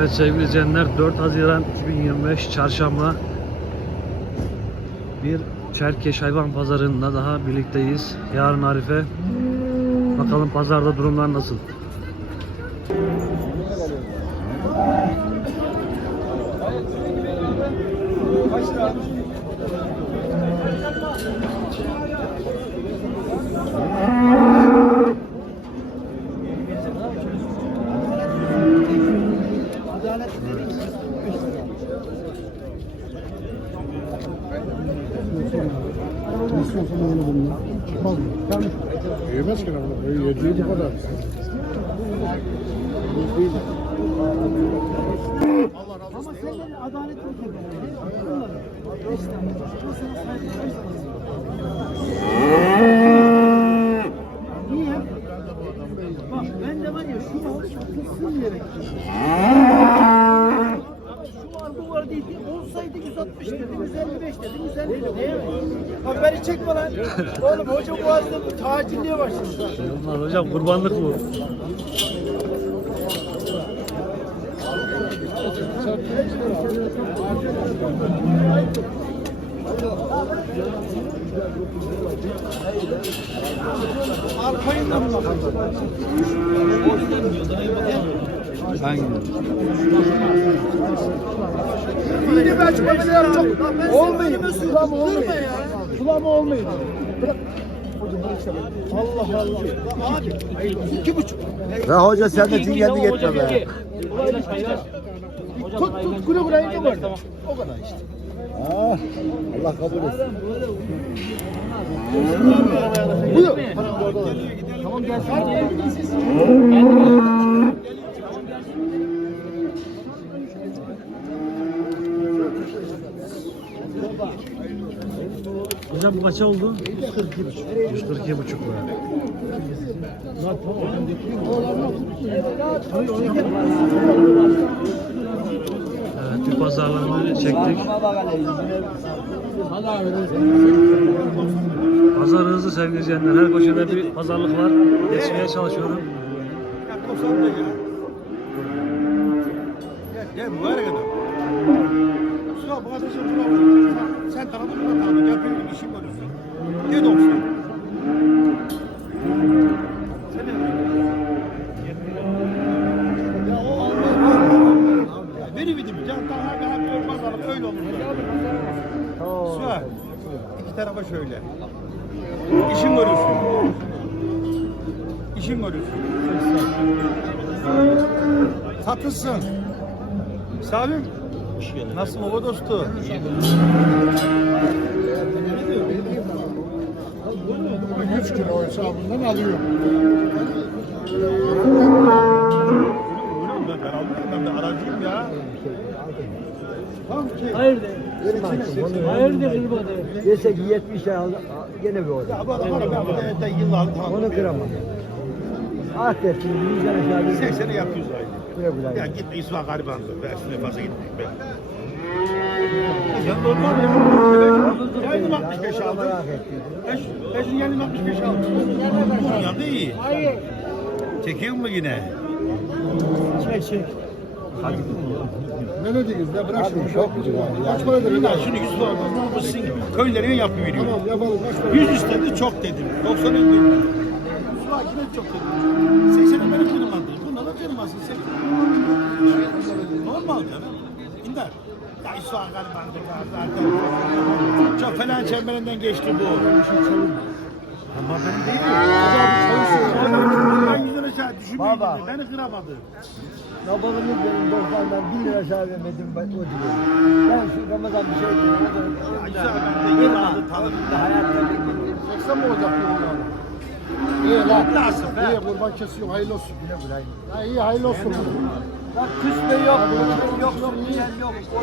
Evet sevgili izleyenler 4 Haziran 2025 Çarşamba bir Çerkeş hayvan pazarında daha birlikteyiz. Yarın Arife. Bakalım pazarda durumlar nasıl? Ama adaletin temelinde. Niye? Bak ben de var ya şu mal satılsın diye bekliyorum. Şu var bu var dedi. Olsaydı 160 dedim, 155 dedim, 150 dedim. Haberi çekme lan. Oğlum hoca boğazda bu tacilliğe başladı. Olmaz hocam kurbanlık bu. Arpayı da mı İyi ben çıkabiliyorum çok. Olmayın. Sulama olmayın. Sulama olmayın. Bırak. Hocam. Allah Allah. Abi iki buçuk. Ve hoca sen de cingenli gitme be. Tut tut kule kule ince var. O kadar işte. Ah, Allah kabul etsin. Buyur. Tamam gelsin. Hocam bu kaça oldu? 142 buçuk. 142 lira. Evet bir pazarlarını çektik. Pazar hızlı sevgili izleyenler. Her köşede bir pazarlık var. Geçmeye çalışıyorum. Gel bu var ya kadar. Kadar şey Sen tanıdın mı tanıdın? Gel benim işim var üstüne. Ne 90? Sen ne? Ya o Allah. Ya Beni bildim. Can daha daha bir olmaz alıp öyle olur. Suat. İki tarafa şöyle. İşin görürsün. İşin görürsün. Satılsın. Sabim. Nasıl baba dostu? Bu 100 kilo hesabından alıyor. Ben aldım ben de aracıyım ya. Tamam. Hayır de. Hayır de kırmadı. Dese ki 70 lira aldı, gene bir orada. Ya bu adam ben bu yıllardır tanıdım. Onu kıramam. Ah dersin, yüzden aşağı bir 80'e yapıyoruz aynı. Güle güle. Ya gitme İsmail garibandı. Ben şuna fazla gitmeyeyim ben. Ya normal ya. Yayınım 65 aldım. Beş, beşin yayınım 65 aldım. Bunun yanında iyi. Çekiyor mu yine? Ne dediniz de bırak şunu. Çok güzel. Kaç para dedin? Ya şunu 100 dolardan bulmuşsun gibi. Köylerine yapıveriyor. Tamam yapalım. Kaç para? 100 istedi çok dedim. 90 indirdim. Su hakime çok dedim. 80'e beni kırmadı. Da kırmasın. 80. Normal canım. İnder. Ya İsfahan garibandı zaten. Çok falan çemberinden geçti bu. Ama ben değilim. Ben yüzden aşağı düşünmeyin Baba. Beni kıramadı. Babamın benim 90'dan 1 lira aşağı vermedim ben o diyor. Ben şu Ramazan bir şey diyorum. Ya İsfahan ben de yıl aldı tanıdım. Hayatta bekledim. 80 mi olacak diyorum? İyi lan. Nasıl be? İyi kurban kesiyor. Hayırlı olsun. Ya iyi hayırlı olsun. Bak küsme yok, yok, yok, diyen yok. O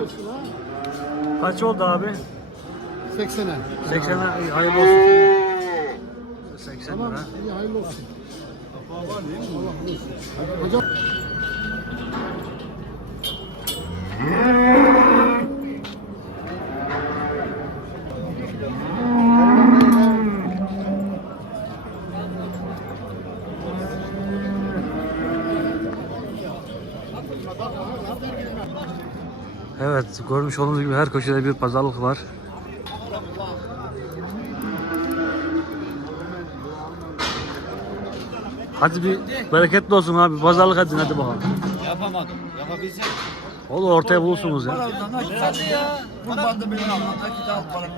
olsun ha. Kaç oldu abi? 80'e. 80'e hayırlı olsun. 80 Tamam. lira. iyi hayırlı olsun. Allah olsun. Hocam. Evet, görmüş olduğunuz gibi her köşede bir pazarlık var. Hadi bir bereketli olsun abi. Pazarlık hadi hadi bakalım. Yapamadım. Yapabilsem. Olur ortaya bulursunuz ya. Hadi ya. Kurbandı beni al. Nakit al paranı.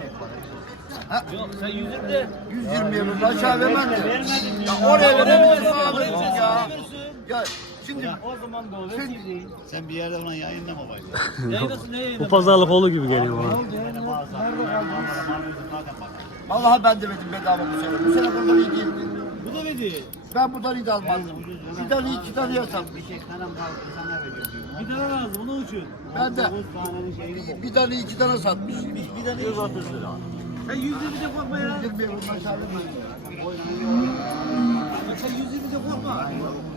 Yok sen 120 120'ye bu aşağı vermem de. Ya oraya verebilirsin abi ya. Ya şimdi o zaman da olur. Şimdi- Sen bir yerde ona yayınlama bak. Yayınlasın ne Bu yayınlasın? pazarlık olur gibi geliyor bana. Vallahi ben de verdim bedava bu sene. Bu sene bundan iyi değildi. Bu da dedi. Ben bundan iyi de almazdım. Bir tane iki tane satmış. Bir tane lazım onun için. Ben de bir tane iki tane satmış. Bir tane 130 lira. Sen 120 de korkma ya. 120'ye bundan aşağı vermem. Bak Sen 120 de korkma.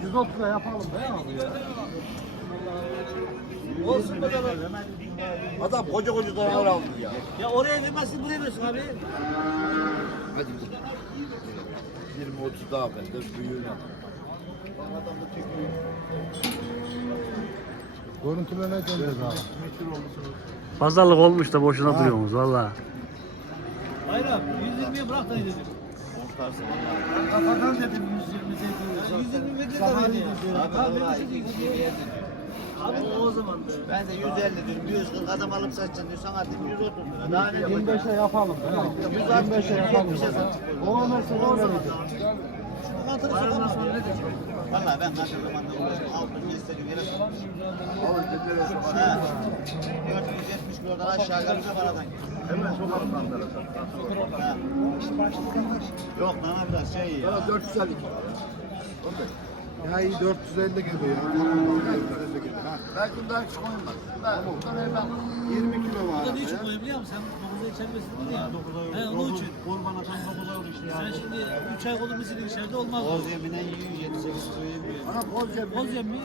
130 lira yapalım be abi. Olsun be kadar. Adam koca koca dolar aldı ya. Ya oraya vermezsin buraya versin abi. Hadi gidelim. 20-30 daha bende büyüğünü al. Görüntülerine döneceğiz abi. Pazarlık olmuş da boşuna duruyorsunuz valla. Hayır abi 120'ye bırak da dedim. Kafadan dedim 120 120 metre de dedi. Abi Abi o zaman be. Ben de 150 diyorum, 140 adam alıp satacaksın diyorsan hadi 130 lira. Daha ne 25'e yapalım. 160 70'e satacak. O mesela o verecek. Mantını satamaz mı? Ne diyecek? Valla ben kaç zamanda uğraştım. Altın istediğim yere sattım. Alın Ha. 470 kilodan aşağı gelirse paradan Hemen sokalım kanlara. Ha. Yok lan biraz şey ya. Bana 450 kilo. Ya iyi 450 gibi ya. Ben bundan hiç koymam. Ben bundan hemen 20 kilo var. Burada ne için biliyor musun? Sen 9'a içermesin dedi ya. 9'a He onun için. Kurban atan 9'a olur işte Sen şimdi 3 ay olur musun içeride olmaz. Oz yeminen yiyor 7-8 kilo yemiyor. bana boz yem. Boz yem mi?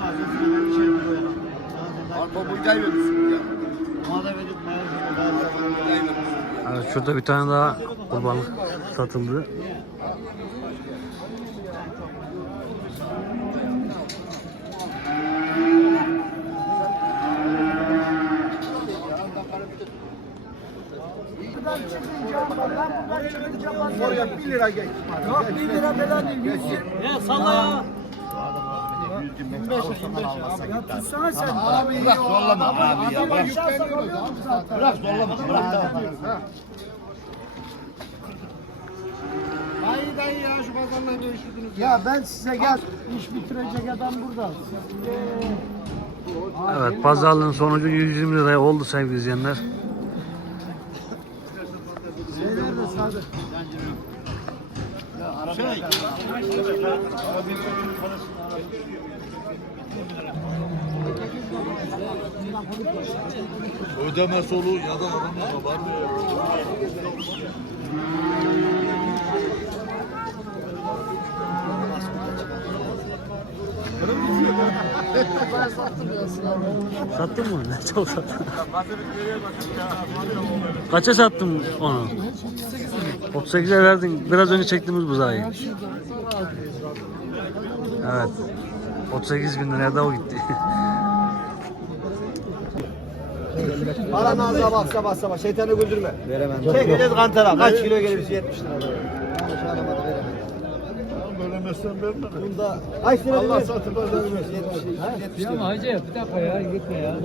Ama biz yine bir şey koyalım. Arpa buğday vermişsin ya. Ona da verip da. Evet, şurada bir tane daha kurbanlık satıldı. Oraya 1 lira geç. Yok 1 lira falan değil. 120. Ya salla ya. Ya tutsana sen. Abi bırak zorlama abi ya. Bırak. Bırak zorlama. Bırak Dayı dayı ya şu pazarla görüşürdünüz. Ya ben size gel. İş bitirecek adam burada. Evet pazarlığın sonucu 120 liraya oldu sevgili izleyenler. Ödemesi olur ya da adamın var. Sattın mı? Ne çok sattın? Kaça sattın onu? 38'e verdin. Biraz önce çektiğimiz buzayı. Evet. 38 bin liraya da o gitti. Paranı ağzına bak sabah sabah şeytanı güldürme. Veremem. Çekeceğiz kantara. Kaç kilo gelir 70 lira. Bölemezsen verme. Bunda kaç lira Allah satır pazarı versin. 70 Ya hacı bir dakika ya gitme ya.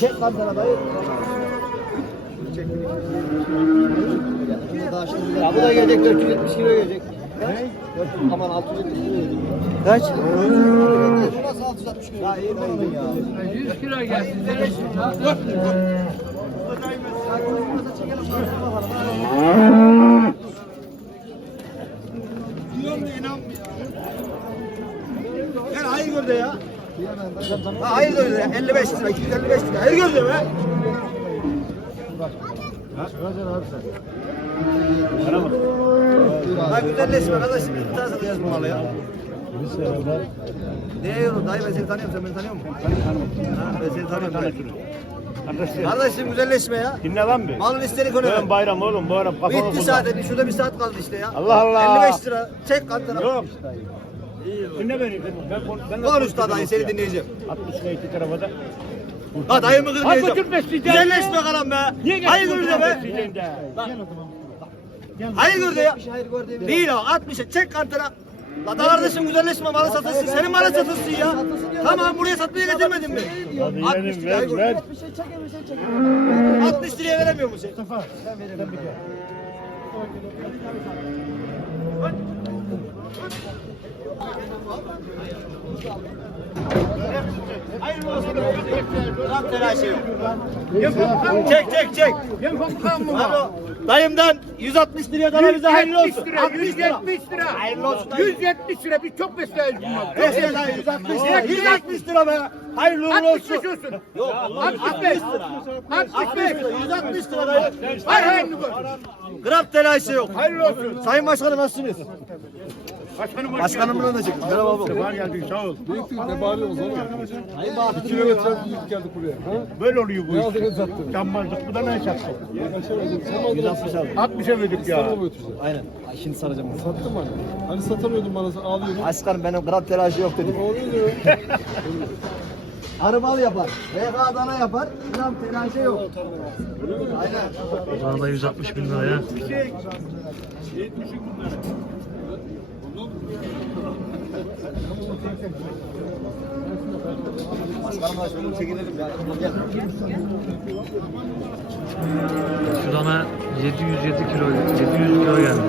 Çek kantara dayı. Ya bu da gelecek 470 kilo gelecek. Ne? Aman 670 kilo gelecek. Kaç? Şurası 660 kilo. Ya iyi dayı ya. 100 kilo gelsin. Gel hayır gör de ya. Ha, hayır gör de 55 lira, 255 lira. Hayır gör de be. Ha güzelleşme kardeş. Bir tane satacağız bu malı ya. Ne yiyorsun dayı ben seni tanıyorum sen beni tanıyor musun? Ha, ben seni tanıyorum. Kardeşim güzelleşme ya. Dinle lan bir. Malın istedik onu. Ben bayram oğlum bu arada kafamı Bitti kullan. zaten. Şurada bir saat kaldı işte ya. Allah Allah. 55 lira. Çek kartına. Yok. Dinle beni. Ben, ben de Konuş da dayı seni dinleyeceğim. 60 lira iki tarafa da. Ha dayımı kırmayacağım. Güzelleşme kalan be. Hayır gör de be. Hayır gör de ya. Değil o 60'a çek kartına. La da kardeşim güzelleşme malı satılsın. Senin malı satılsın ya. Tamam buraya satmaya getirmedin mi? Hadi 60 yerim liraya ver ver. 60 liraya veremiyor musun? Tam telaşı yok. Çek çek çek. Alo. Dayımdan 160 liraya daha bize hayırlı olsun. 60 lira. 170 lira. Hayırlı olsun dayı. 170 lira. Biz çok besleyiz bunlar. Neyse dayı 160 lira. 160 lira be. Hayırlı uğurlu 60 olsun. olsun. Yok 65 lira. 65 lira. 160 lira dayı. Hay hay. Gram telaşı yok. Hayırlı olsun. Sayın Başkanım nasılsınız? Başkanım Başkanımla da çıkın. Merhaba baba. Var geldin sağ ol. Büyük bir tebali o zaman. Bir kilometre büyük geldik buraya. Ha? Böyle oluyor bu Ne iş. aldın sattın? Canmazlık bu da ne sattı? Sen 160 aldım. 60'a verdik ya. Mı? Aynen. Şimdi saracağım. Sattın mı hani? Hani satamıyordun bana ağlıyordun. Başkanım benim gram telaşı yok dedim. Oluyor ya. Arımalı yapar. VK dana yapar. Gram telaşı yok. Aynen. Pazarda 160 bin liraya. Başkanım başkanım çekilelim ya. Gel. Şu dana 707 kilo, 700 kilo geldi.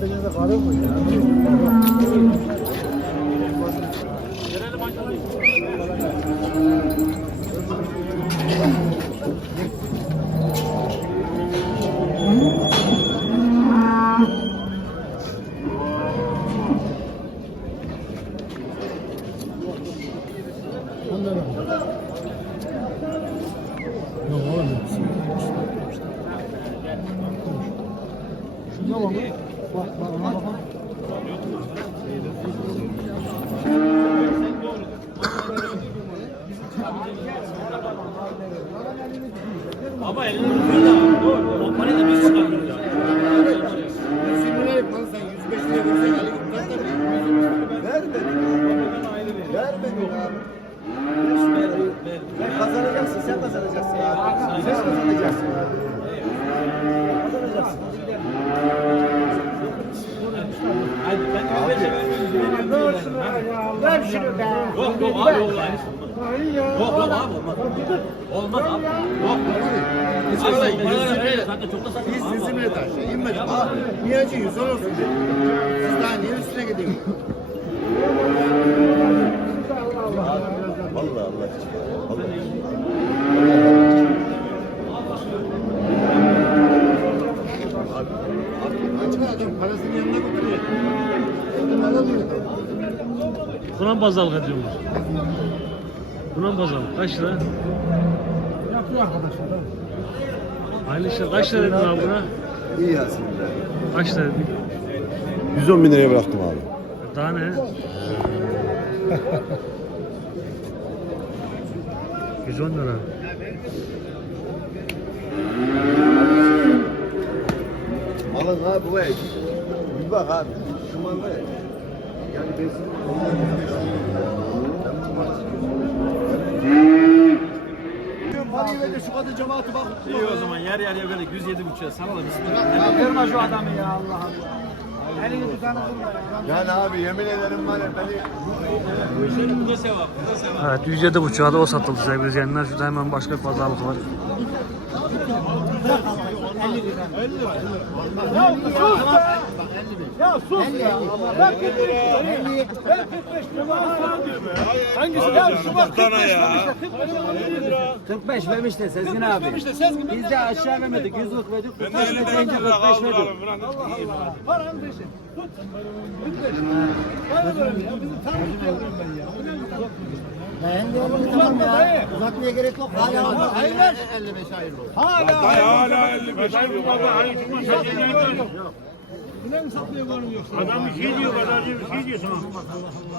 这就是法律不一样 niye üstüne gidin? Vallahi Allah Açma adam parasını yanına götürüyor. Buna mı pazarlık ediyormuş? Buna mı pazarlık? Kaç lira? Yapıyor arkadaşlar. Aynı işte kaç lira dedin abi buna? İyi aslında. Kaç lira dedin? 110 bin liraya bıraktım. Daha ne? 110 lira. Alın abi bu ev. Bir bak abi. Şu ya. Yani besin Parayı ver de şu kadın cemaati bak. İyi o zaman yer yer verdik 107 buçuğa sana da bismillah. Kırma şu adamı ya Allah Allah. Elini tutanı kırma ya. Yani abi yemin ederim var ya beni Bu da sevap. Bu da sevap. Evet 107 buçuğa da o satıldı sevgili izleyenler. Şurada hemen başka bir pazarlık var. Ya sus. Ya sus ya. Ben 45 diyorum. Ben 45 diyorum. Hangisi? Ya şu bak 45 demişler. 45 lira. 45 vermişti Sezgin abi. Biz de aşağı vermedik. 100 lira verdik. 45 lira deyince 45 verdik. Paranı peşin. Tut. 45. Bana böyle ya. Bizi tanıdık ben ya. Ben de Uzatma dayı. Uzatmaya gerek yok. Hala Hayır ver. 55 hayırlı Hala. Hala 55 bin baba. Hani cuma satıyor. Bu ne mi satmaya var mı yoksa? Adam bir şey diyor, kadarcı bir şey diyor sana.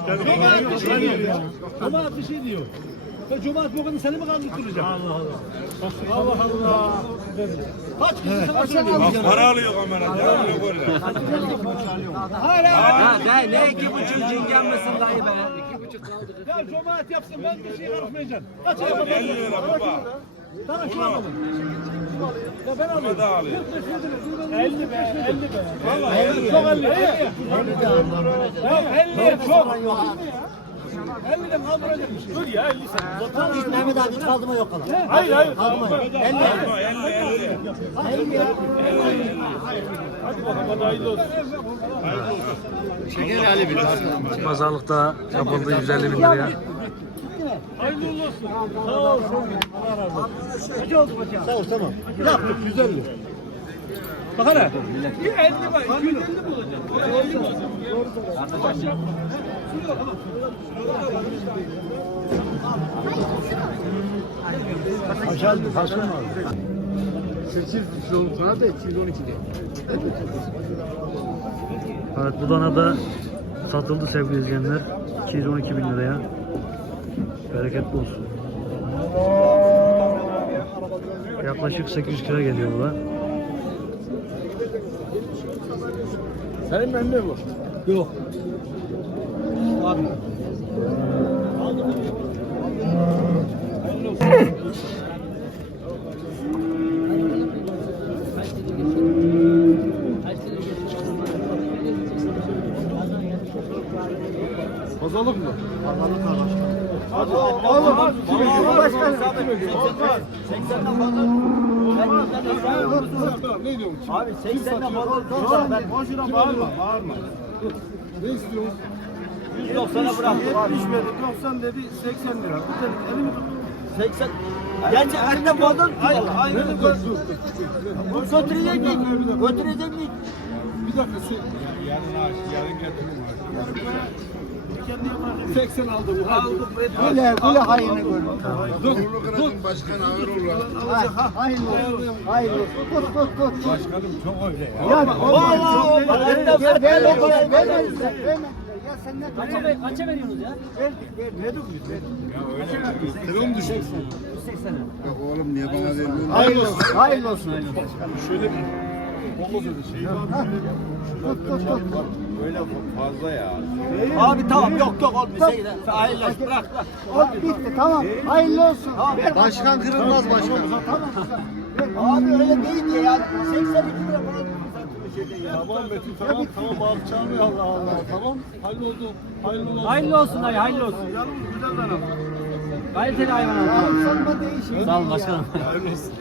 Tabii Cemaat bir şey diyor. Cemaat bir şey diyor. Ya Cemaat bu seni mi kandırtıracak? Allah Allah. Allah Allah. Kaç kişi sana söylüyor? Bak para alıyor kamera. Ne alıyor böyle? Hala. Ya dayı ne iki buçuk cingen misin dayı be? Ya cemaat yapsın ben bir şey karışmayacağım. Kaç yapalım? 50 lira baba. Tamam şu alalım. Ya ben alayım. da alıyor. 50 be, 50 be. Vallahi 50 çok 50. 50 de Ya 50 çok. 50'den kaldıracakmış. Dur ya 50 sen. Mehmet abi hiç kaldı mı yok kalan? Hayır hayır. Alma 50 50. Hadi bakalım hadi hayırlı olsun. Pazarlıkta yapıldı 150 bin liraya. Hayırlı uğurlu olsun. Sağ ol. Allah razı olsun. Kaç oldu bakayım? Sağ ol tamam. Yaptık 150. Bak hele. Bir 50 var. 250 mi olacak? 50 mi olacak? Evet bu dana da satıldı sevgili izleyenler. 212 bin liraya. Bereketli olsun. Yaklaşık 800 kilo geliyor bu da. Senin bende bu. Yok. Pazarlık mı? Oğlum Başkanım. 80'den fazla. Ne diyorsun? Abi 80'den fazla olsa ben Boşuna bağırma, bağırma. Ne istiyorsun? 190'a bıraktım abi. 70 verdi, 90 dedi, 80 lira. Bir tane elimi 80. Gerçi etten fazla Hayır, aynı dur, dur, dur. Bu götürecek mi? Götürecek mi? Bir dakika, sen... Yarın ağaç, yarın getirin ağaç. 80 aldım. Aldım. Böyle böyle haini böyle. Dur, dur. Başkan ağır olur. Hayırlı olsun. Hayırlı olsun. Tut tut tut. Başkanım çok öyle ya. Ya o kadar. Vermezler. Vermezler. Ya sen ne Kaça, kaça veriyorsunuz ya? Verdik verdik. Verdik mi? Verdik. Telefon düştü. 180'e. Ya oğlum niye bana vermiyorsun? Hayırlı olsun. Hayırlı olsun. Şöyle bir... Olmaz öyle şey. Tut tut tut. Böyle fazla ya. Abi tamam yok yok olmuyor. Hayırlı olsun. Bırak bırak. bitti tamam. Hayırlı olsun. Başkan kırılmaz başkan. Abi öyle değil ya. 82 lira falan. Tamam Metin tamam tamam bağlı çağırmıyor Allah Allah. Tamam. Hayırlı oldu. Hayırlı olsun. Hayırlı olsun dayı, hayırlı olsun. Yalnız güzel dana. Kaliteli hayvan. Abi sanma değişik. Sağ ol başkanım. Hayırlı olsun.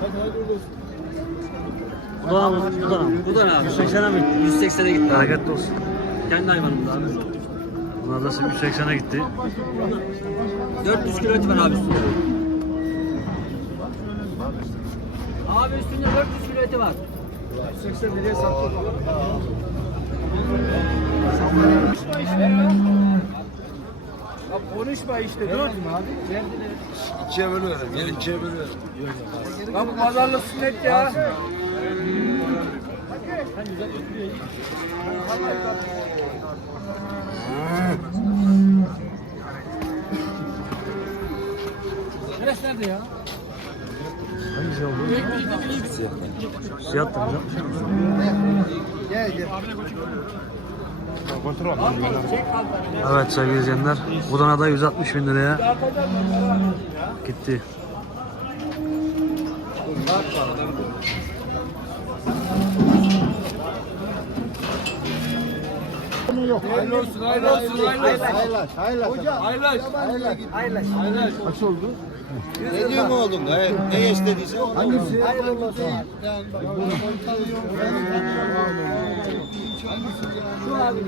Hadi hayırlı olsun. Bu da bu da bu da ne abi? 180'e mi gitti? 180'e gitti. abi. Bereketli olsun. Kendi hayvanım da abi. Bunlar da 180'e gitti. 400 kilo eti var abi üstünde. Abi üstünde 400 kilo eti var. 80 liraya sattık. Konuşma işte dur. İkiye bölüyorum. Gel ikiye bölüyorum. Lan bu pazarlık sünnet ya. Neresi nerede ya? Hangisi oldu? Da hocam. Gel gel. Evet sevgili izleyenler. Bu dana da 160 bin liraya gitti. Sonu yok. Hayırlı olsun, hayırlı olsun, hayırlı olsun. Haylaş, haylaş. Hocam. Hayırlı Haylaş. Haylaş. Kaç oldu? Ne diyor mu oğlum? Ne, ne istediyse o. Hangisi? Hayırlı olsun. Şu abi.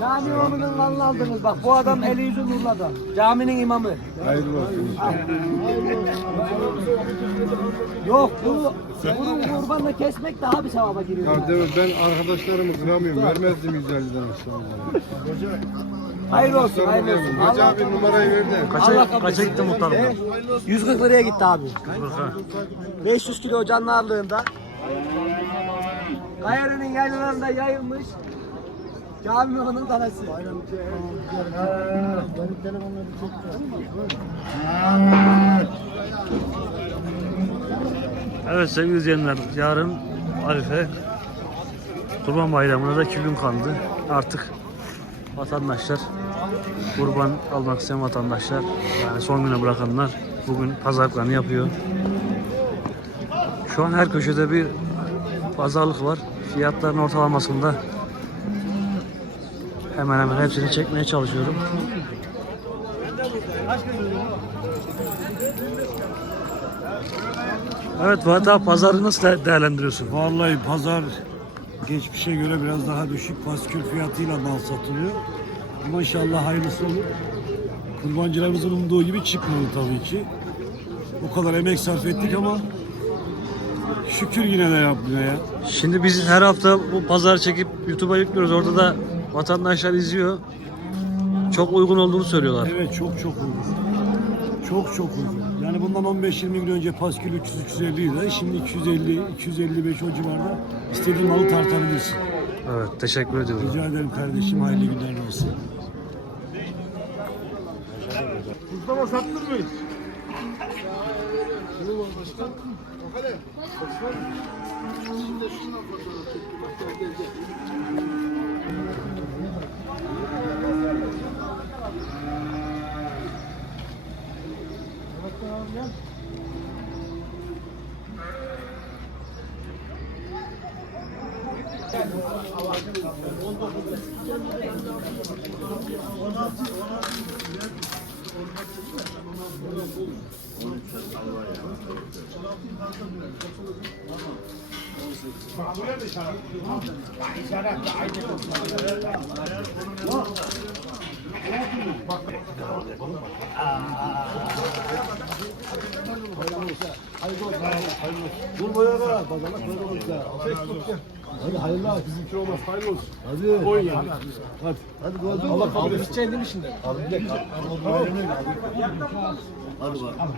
Cami imamının malını aldınız bak. Bu adam eli yüzü nurladı. Caminin imamı. Hayırlı olsun. Yok bu bunun kurbanla kesmek daha bir sevaba giriyor. Ya değil mi? Ben arkadaşlarımı kıramıyorum. Vermezdim 150'den aşağı. Hayırlı olsun, hayırlı olsun. Hacı abi numarayı ver de. Kaça, kaça gitti muhtarım? 140 liraya gitti abi. Burka. 500 kilo canlı ağırlığında. Kayalı'nın yaylalarında yayılmış. Onun tanesi. Evet sevgili izleyenler yarın Arife Kurban Bayramı'na da iki gün kaldı. Artık vatandaşlar kurban almak isteyen vatandaşlar yani son güne bırakanlar bugün pazarlıklarını yapıyor. Şu an her köşede bir pazarlık var. Fiyatların ortalamasında hemen hemen hepsini çekmeye çalışıyorum. Evet abi pazarı nasıl de- değerlendiriyorsun? Vallahi pazar geçmişe göre biraz daha düşük paskül fiyatıyla mal satılıyor. Ama inşallah hayırlısı olur. Kurbancılarımızın umduğu gibi çıkmadı tabii ki. O kadar emek sarf ettik ama şükür yine de yapmıyor ya. Şimdi biz her hafta bu pazar çekip YouTube'a yüklüyoruz. Orada da vatandaşlar izliyor. Çok uygun olduğunu söylüyorlar. Evet çok çok uygun. Çok çok uygun. Yani bundan 15-20 gün önce paskül 300-350 lira. Şimdi 250-255 o civarda istediğin malı tartabilirsin. Evet teşekkür ediyorum. Rica ederim kardeşim hayırlı günler olsun. Mustafa sattın mı? Buraya da işaret. İşaret de aynı. Hadi hayırlı olsun. Bizimki olmaz. Hayırlı olsun. Hadi. Koy yani. Hadi. Hadi koy. Allah kabul. Gideceksin değil mi şimdi? Abi bir dakika. Hadi bakalım.